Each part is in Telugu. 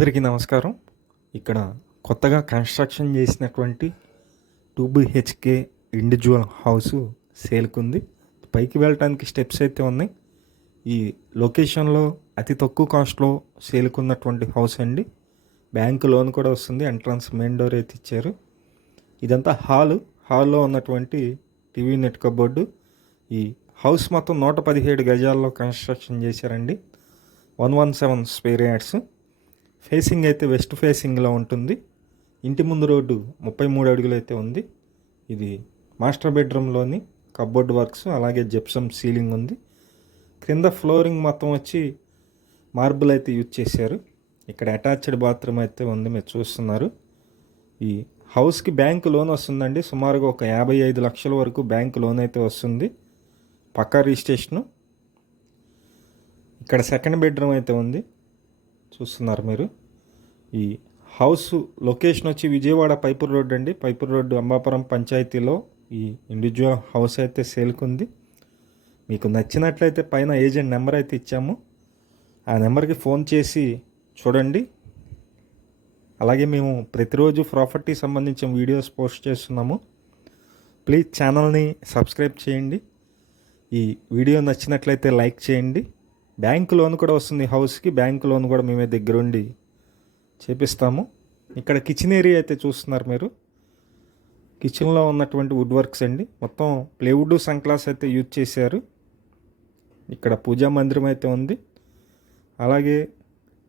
అందరికీ నమస్కారం. ఇక్కడ కొత్తగా కన్స్ట్రక్షన్ చేసినటువంటి టూ బిహెచ్కే ఇండివిజువల్ హౌస్ సేల్కుంది. పైకి వెళ్ళటానికి స్టెప్స్ అయితే ఉన్నాయి. ఈ లొకేషన్లో అతి తక్కువ కాస్ట్లో సేల్కున్నటువంటి హౌస్ అండి. బ్యాంకు లోన్ కూడా వస్తుంది. ఎంట్రన్స్ మెయిన్ డోర్ అయితే ఇచ్చారు. ఇదంతా హాలు. హాల్లో ఉన్నటువంటి టీవీ నెట్ కబోర్డు. ఈ హౌస్ మొత్తం నూట పదిహేడు గజాల్లో కన్స్ట్రక్షన్ చేశారండి. One one seven square yards facing అయితే వెస్ట్ ఫేసింగ్లో ఉంటుంది. ఇంటి ముందు రోడ్డు ముప్పై మూడు అడుగులు అయితే ఉంది. ఇది మాస్టర్ బెడ్రూమ్లోని కబోర్డ్ వర్క్స్ అలాగే జెప్సమ్ సీలింగ్ ఉంది. క్రింద ఫ్లోరింగ్ మొత్తం వచ్చి మార్బుల్ అయితే యూజ్ చేశారు. ఇక్కడ అటాచ్డ్ బాత్రూమ్ అయితే ఉంది మీరు చూస్తున్నారు. ఈ హౌస్కి బ్యాంక్ లోన్ వస్తుందండి. సుమారుగా ఒక యాభై ఐదు లక్షల వరకు బ్యాంక్ లోన్ అయితే వస్తుంది. పక్కా రిజిస్ట్రేషను ఇక్కడ సెకండ్ బెడ్రూమ్ అయితే ఉంది. చూస్తున్నారు మీరు. ఈ హౌస్ లొకేషన్ వచ్చి విజయవాడ పైపూర్ రోడ్ అండి. పైపూర్ రోడ్డు అంబాపురం పంచాయతీలో ఈ ఇండివిజువల్ హౌస్ అయితే సేల్కుంది. మీకు నచ్చినట్లయితే పైన ఏజెంట్ నెంబర్ అయితే ఇచ్చాము. ఆ నెంబర్కి ఫోన్ చేసి చూడండి. అలాగే మేము ప్రతిరోజు ప్రాపర్టీ సంబంధించిన వీడియోస్ పోస్ట్ చేస్తున్నాము. ప్లీజ్ ఛానల్ని సబ్స్క్రైబ్ చేయండి. ఈ వీడియో నచ్చినట్లయితే లైక్ చేయండి. బ్యాంక్ లోన్ కూడా వస్తుంది హౌస్కి బ్యాంక్ లోన్ కూడా మేమే దగ్గరుండి చేపిస్తాము. ఇక్కడ కిచెన్ ఏరియా అయితే చూస్తున్నారు మీరు. కిచెన్లో ఉన్నటువంటి వుడ్ వర్క్స్ అండి. మొత్తం ప్లేవుడ్ సంక్లాస్ అయితే యూజ్ చేశారు. ఇక్కడ పూజా మందిరం అయితే ఉంది. అలాగే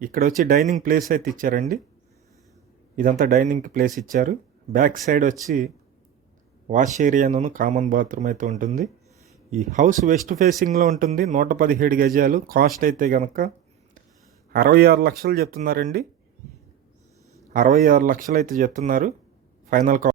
ఇక్కడ వచ్చి డైనింగ్ ప్లేస్ అయితే ఇచ్చారండి. ఇదంతా డైనింగ్ ప్లేస్ ఇచ్చారు. బ్యాక్ సైడ్ వచ్చి వాష్ ఏరియాను కామన్ బాత్రూమ్ అయితే ఉంటుంది. ఈ హౌస్ వెస్ట్ ఫేసింగ్లో ఉంటుంది నూట పదిహేడు గజాలు. కాస్ట్ అయితే కనుక అరవై ఆరు లక్షలు చెప్తున్నారండి. అరవై ఆరు లక్షలు అయితే చెప్తున్నారు. ఫైనల్ కా